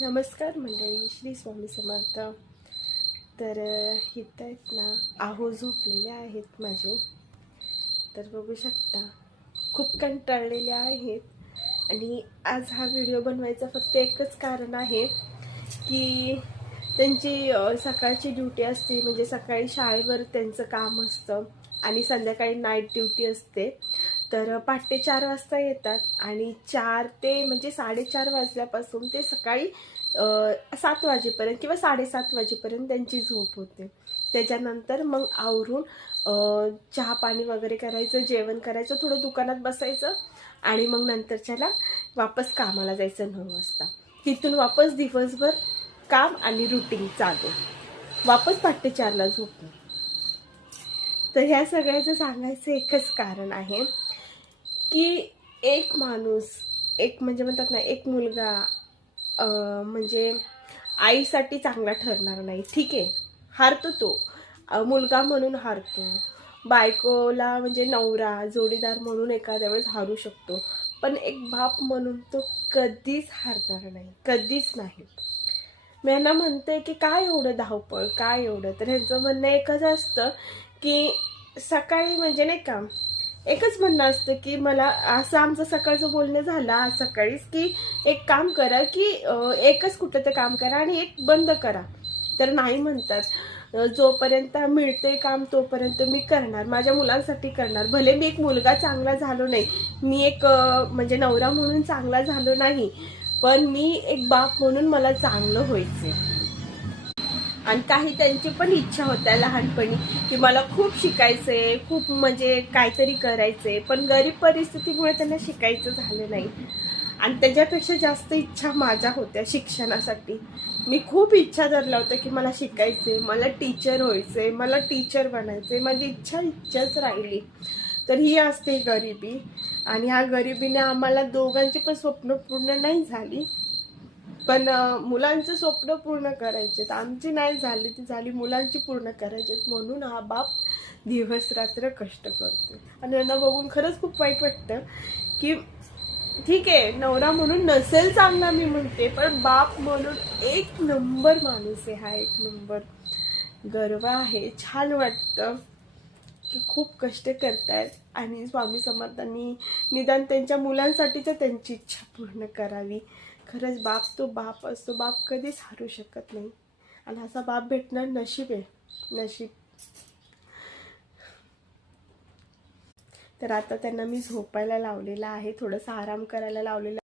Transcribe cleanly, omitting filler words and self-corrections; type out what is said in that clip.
नमस्कार मंडळी, श्री स्वामी समर्थ. तर इथं आहेत ना, आहो झोपलेले आहेत माझे. तर बघू शकता, खूप कंटाळलेले आहेत. आणि आज हा व्हिडिओ बनवायचा फक्त एकच कारण आहे की त्यांची सकाळची ड्युटी असते, म्हणजे सकाळी शाळेवर त्यांचं काम असतं आणि संध्याकाळी नाईट ड्युटी असते. तर पहाटे 4 वाजता येतात आणि 4 ते म्हणजे 4:30 वाजल्यापासून ते सकाळी 7 वाजेपर्यंत किंवा 7:30 वाजेपर्यंत त्यांची झोप होते. त्याच्यानंतर मग आवरून चहा पाणी वगैरे करायचं, जेवण करायचं, थोडं दुकानात बसायचं आणि मग नंतरच्याला वापस कामाला जायचं 9 वाजता. तिथून वापस दिवसभर काम आणि रुटीन चालू, वापस पहाटे 4ला झोपणं. तर ह्या सगळ्याचं सांगायचं एकच कारण आहे की एक माणूस, एक म्हणजे म्हणतात ना, एक मुलगा म्हणजे आईसाठी चांगला ठरणार नाही. ठीक आहे, हारतो तो, मुलगा म्हणून हारतो, बायकोला म्हणजे नवरा जोडीदार म्हणून एखाद्या वेळेस हारू शकतो, पण एक बाप म्हणून तो कधीच हारणार नाही, कधीच नाही. मी यांना म्हणते की काय एवढं धावपळ, काय एवढं. तर ह्यांचं म्हणणं एकच असतं की सकाळी म्हणजे नाही का, एकच म्हणणं असतं की मला असं, आमचं सकाळचं बोलणं झालं आज सकाळीच की एक काम करा की एकच कुठलं तर काम करा आणि एक बंद करा. तर नाही म्हणतात, जोपर्यंत मिळते काम तोपर्यंत मी करणार, माझ्या मुलांसाठी करणार. भले मी एक मुलगा चांगला झालो नाही, मी एक म्हणजे नवरा म्हणून चांगला झालो नाही, पण मी एक बाप म्हणून मला चांगलं व्हायचंय. आणि काही त्यांची पण इच्छा होत्या लहानपणी की मला खूप शिकायचंय, खूप म्हणजे काहीतरी करायचंय, पण गरीब परिस्थितीमुळे त्यांना शिकायचं झालं नाही. आणि त्याच्यापेक्षा जास्त इच्छा माझ्या होत्या शिक्षणासाठी. मी खूप इच्छा धरल्या होत्या की मला शिकायचंय, मला टीचर व्हायचंय, मला टीचर बनायचंय. माझी इच्छाच राहिली. तर ही असते गरिबी. आणि ह्या गरिबीने आम्हाला दोघांची पण स्वप्न पूर्ण नाही झाली, पण मुलांचं स्वप्न पूर्ण करायचे. आमची नाही झाली, ती झाली मुलांची पूर्ण करायचे, म्हणून हा बाप दिवस रात्र कष्ट करतो. आणि यांना बघून खरंच खूप वाईट वाटतं की ठीक आहे, नवरा म्हणून नसेल चांगला मी म्हणते, पण बाप म्हणून एक नंबर माणूस आहे हा, एक नंबर. गर्व आहे, छान वाटतं की खूप कष्ट करतायत. आणि स्वामी समर्थांनी निदान त्यांच्या मुलांसाठी तर त्यांची इच्छा पूर्ण करावी. खरंच बाप तो बाप असतो, बाप कधीच हारू शकत नाही. आणि असा बाप भेटणार नशीब आहे, नशीब. तर आता त्यांना मी झोपायला लावलेला आहे, थोडासा आराम करायला लावलेला